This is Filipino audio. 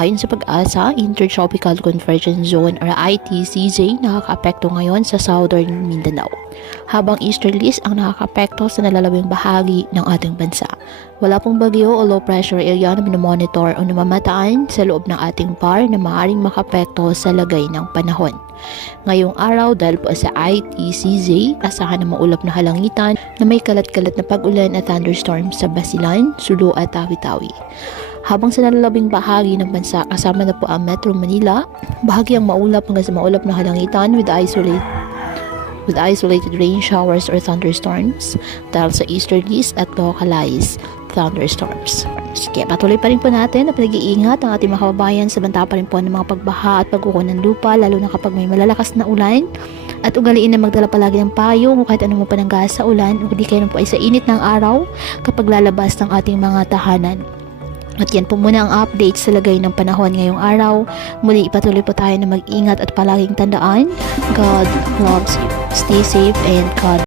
Ayon sa Pag-asa, Intertropical Convergence Zone or ITCZ nakakaapekto ngayon sa Southern Mindanao, habang easterlies ang nakakaapekto sa nalalabing bahagi ng ating bansa. Wala pong bagyo o low pressure area na minomonitor o namamataan sa loob ng ating PAR na maaaring makapekto sa lagay ng panahon. Ngayong araw, dahil po sa ITCZ, asahan na maulap na halangitan na may kalat-kalat na pag-ulan at thunderstorms sa Basilan, Sulu at Tawi-Tawi. Habang sa nalalabing bahagi ng bansa, kasama na po ang Metro Manila, bahagyang maulap hanggang sa maulap na halangitan with isolated rain showers or thunderstorms dahil sa easterlies at localized thunderstorms. Sige, patuloy pa rin po natin na pinag-iingat ang ating mga kababayan sa banta pa rin po ng mga pagbaha at pagkuko ng lupa, lalo na kapag may malalakas na ulan, at ugaliin na magdala palagi ng payong o kahit anong pananggas sa ulan o di kayo po ay sa init ng araw kapag lalabas ng ating mga tahanan. At yan po muna ang update sa lagay ng panahon ngayong araw. Muli ipatuloy po tayo na mag-ingat at palaging tandaan, God loves you. Stay safe and God